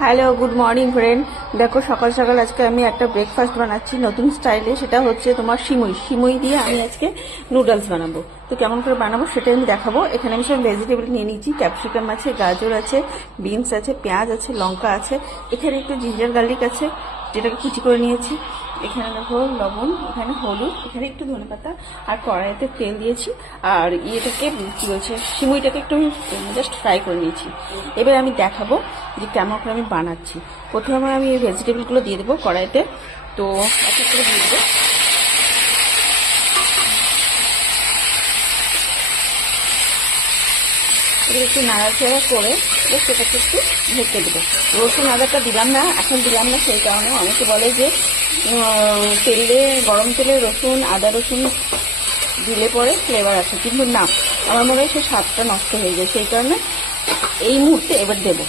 Hello, good morning friend. দেখো সকাল সকাল আজকে আমি একটা ব্রেকফাস্ট বানাচ্ছি নতুন স্টাইলে। সেটা হচ্ছে তোমার সিমুই দিয়ে আমি আজকে নুডলস বানাবো। তো কেমন করে বানাবো সেটাই আমি দেখাবো। এখানে আমি সব ভেজিটেবল নিয়ে নিয়েছি। ক্যাপসিকাম আছে, গাজর আছে, বিনস আছে, পেঁয়াজ আছে, লঙ্কা আছে, এখানে একটু জিঞ্জার গার্লিক আছে যেটাকে কুচি করে নিয়েছি। এখানে দেখো লবণ, এখানে হলুদ, এখানে একটু ধনেপাতা, আর কড়াইতে তেল দিয়েছি। আর ইয়েটাকে কি বলছে, সিমুইটাকে একটু জাস্ট ফ্রাই করে নিয়েছি। এবার আমি দেখাবো যে কেমন করে আমি বানাচ্ছি। প্রথমে আমি এই ভেজিটেবলগুলো দিয়ে দেবো কড়াইতে। তো এক এক করে দিয়ে দেবো। এবার একটু নাড়াচাড়া করে সেটাকে একটু ঢেকে দেবো। রসুন আদাটা দিলাম না, এখন দিলাম না সেই কারণে অনেকে বলে যে তেলে, গরম তেলে রসুন, আদা রসুন দিলে পরে ফ্লেভার আছে, কিন্তু না, আমার মনে হয় সে স্বাদটা নষ্ট হয়ে যায়। সেই কারণে এই মুহূর্তে এবার দেবো।